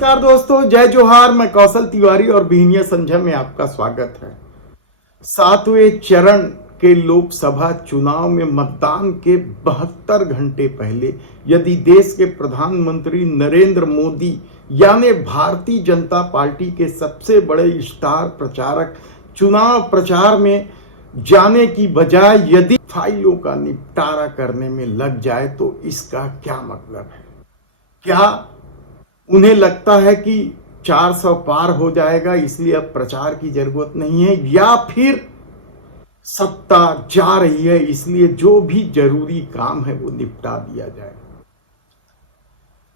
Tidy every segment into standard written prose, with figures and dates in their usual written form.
नमस्कार दोस्तों, जय जोहार। मैं कौशल तिवारी और बिहनिया संझा में आपका स्वागत है। 7वें चरण के लोकसभा चुनाव में मतदान के 72 घंटे पहले यदि देश के प्रधानमंत्री नरेंद्र मोदी यानी भारतीय जनता पार्टी के सबसे बड़े स्टार प्रचारक चुनाव प्रचार में जाने की बजाय यदि फाइलों का निपटारा करने में लग जाए तो इसका क्या मतलब है? क्या उन्हें लगता है कि 400 पार हो जाएगा इसलिए अब प्रचार की जरूरत नहीं है, या फिर सत्ता जा रही है इसलिए जो भी जरूरी काम है वो निपटा दिया जाए?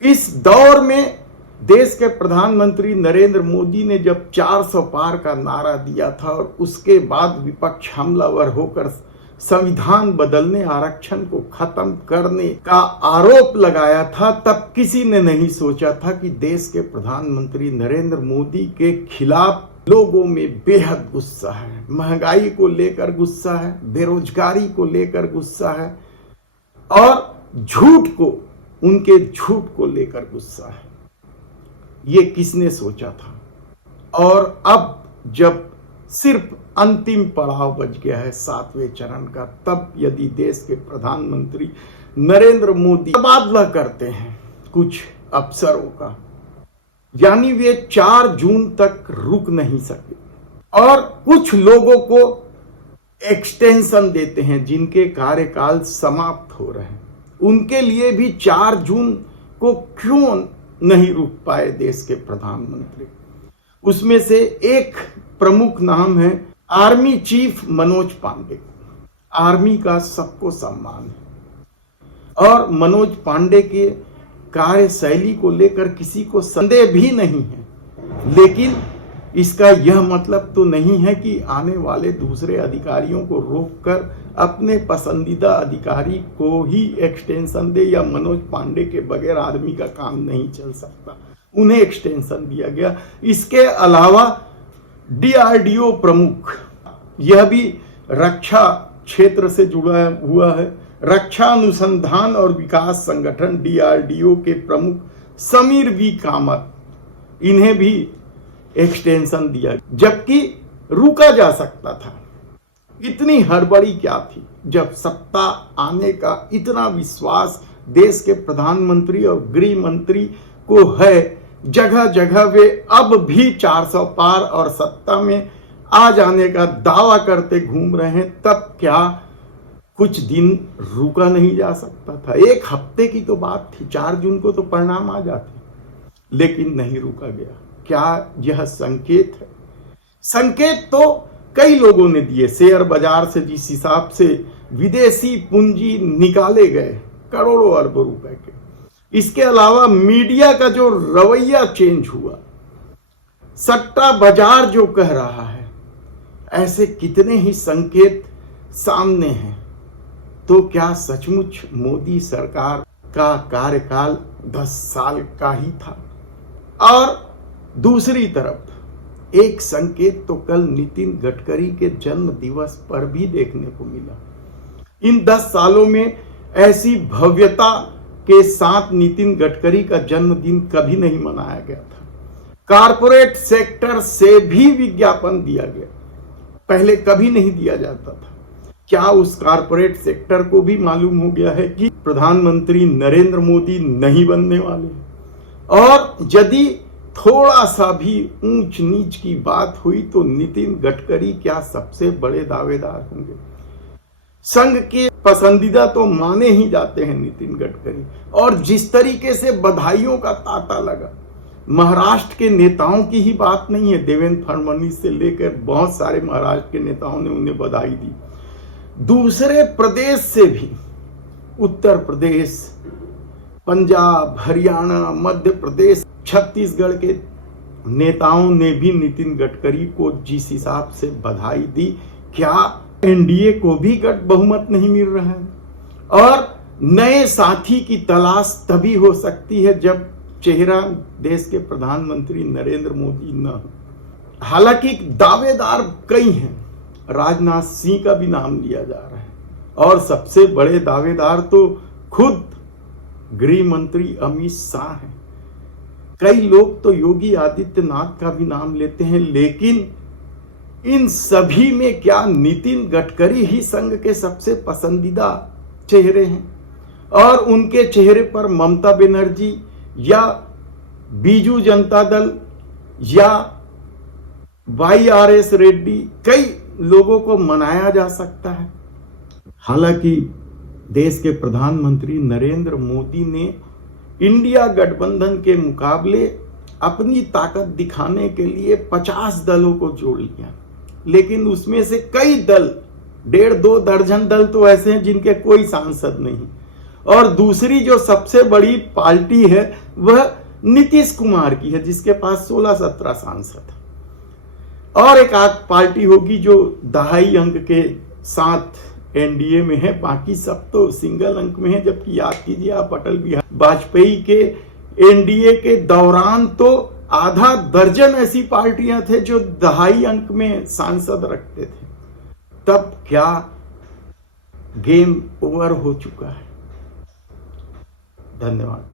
इस दौर में देश के प्रधानमंत्री नरेंद्र मोदी ने जब 400 पार का नारा दिया था और उसके बाद विपक्ष हमलावर होकर संविधान बदलने, आरक्षण को खत्म करने का आरोप लगाया था, तब किसी ने नहीं सोचा था कि देश के प्रधानमंत्री नरेंद्र मोदी के खिलाफ लोगों में बेहद गुस्सा है। महंगाई को लेकर गुस्सा है, बेरोजगारी को लेकर गुस्सा है और उनके झूठ को लेकर गुस्सा है। ये किसने सोचा था? और अब जब सिर्फ अंतिम पड़ाव बच गया है 7वें चरण का, तब यदि देश के प्रधानमंत्री नरेंद्र मोदी तबादला करते हैं कुछ अफसरों का, यानी वे 4 जून तक रुक नहीं सके और कुछ लोगों को एक्सटेंशन देते हैं जिनके कार्यकाल समाप्त हो रहे हैं, उनके लिए भी 4 जून को क्यों नहीं रुक पाए देश के प्रधानमंत्री? उसमें से एक प्रमुख नाम है army chief Manoj Pande. Army का सबको सम्मान है और मनोज पांडे के कार्यशैली को लेकर किसी को संदेह भी नहीं है, लेकिन इसका यह मतलब तो नहीं है कि आने वाले दूसरे अधिकारियों को रोककर अपने पसंदीदा अधिकारी को ही एक्सटेंशन दे, या मनोज पांडे के बगैर आर्मी का काम नहीं चल सकता, उन्हें एक्सटेंशन दिया गया। इसके अलावा डीआरडीओ प्रमुख, यह भी रक्षा क्षेत्र से जुड़ा हुआ है, रक्षा अनुसंधान और विकास संगठन डीआरडीओ के प्रमुख समीर वी कामत, इन्हें भी एक्सटेंशन दिया जबकि रुका जा सकता था। इतनी हड़बड़ी क्या थी जब सत्ता आने का इतना विश्वास देश के प्रधानमंत्री और गृह मंत्री को है, जगह जगह वे अब भी 400 पार और सत्ता में आ जाने का दावा करते घूम रहे हैं, तब क्या कुछ दिन रुका नहीं जा सकता था? 1 हफ्ते की तो बात थी, 4 जून को तो परिणाम आ जाते, लेकिन नहीं रुका गया। क्या यह संकेत है? संकेत तो कई लोगों ने दिए। शेयर बाजार से जिस हिसाब से विदेशी पूंजी निकाले गए करोड़ों अरबों रुपए के, इसके अलावा मीडिया का जो रवैया चेंज हुआ, सट्टा बाजार जो कह रहा है, ऐसे कितने ही संकेत सामने हैं। तो क्या सचमुच मोदी सरकार का कार्यकाल 10 साल का ही था? और दूसरी तरफ एक संकेत तो कल नितिन गडकरी के जन्म दिवस पर भी देखने को मिला। इन 10 सालों में ऐसी भव्यता के साथ नितिन गडकरी का जन्मदिन कभी नहीं मनाया गया था। कारपोरेट सेक्टर से भी विज्ञापन दिया गया, पहले कभी नहीं दिया जाता था। क्या उस कारपोरेट सेक्टर को भी मालूम हो गया है कि प्रधानमंत्री नरेंद्र मोदी नहीं बनने वाले? और यदि थोड़ा सा भी ऊंच नीच की बात हुई तो नितिन गडकरी क्या सबसे बड़े दावेदार होंगे? संघ के पसंदीदा तो माने ही जाते हैं नितिन गडकरी, और जिस तरीके से बधाइयों का तांता लगा, महाराष्ट्र के नेताओं की ही बात नहीं है, देवेंद्र फडणवीस से लेकर बहुत सारे महाराष्ट्र के नेताओं ने उन्हें बधाई दी। दूसरे प्रदेश से भी, उत्तर प्रदेश, पंजाब, हरियाणा, मध्य प्रदेश, छत्तीसगढ़ के नेताओं ने भी नितिन गडकरी को जिस हिसाब से बधाई दी, क्या एनडीए को भी गठ बहुमत नहीं मिल रहा है? और नए साथी की तलाश तभी हो सकती है जब चेहरा देश के प्रधानमंत्री नरेंद्र मोदी न हो। हालांकि दावेदार कई हैं, राजनाथ सिंह का भी नाम लिया जा रहा है, और सबसे बड़े दावेदार तो खुद गृह मंत्री अमित शाह हैं। कई लोग तो योगी आदित्यनाथ का भी नाम लेते हैं, लेकिन इन सभी में क्या नितिन गडकरी ही संघ के सबसे पसंदीदा चेहरे हैं? और उनके चेहरे पर ममता बनर्जी या बीजू जनता दल या YRS रेड्डी, कई लोगों को मनाया जा सकता है। हालांकि देश के प्रधानमंत्री नरेंद्र मोदी ने इंडिया गठबंधन के मुकाबले अपनी ताकत दिखाने के लिए 50 दलों को जोड़ लिया, लेकिन उसमें से कई दल, 1.5-2 दर्जन दल तो ऐसे हैं जिनके कोई सांसद नहीं, और दूसरी जो सबसे बड़ी पार्टी है वह नीतीश कुमार की है, जिसके पास 16-17 सांसद, और एक आध पार्टी होगी जो दहाई अंक के साथ एनडीए में है, बाकी सब तो सिंगल अंक में है। जबकि याद कीजिए आप, अटल बिहारी वाजपेयी के एनडीए के दौरान तो आधा दर्जन ऐसी पार्टियां थे जो दहाई अंक में सांसद रखते थे। तब क्या गेम ओवर हो चुका है। धन्यवाद।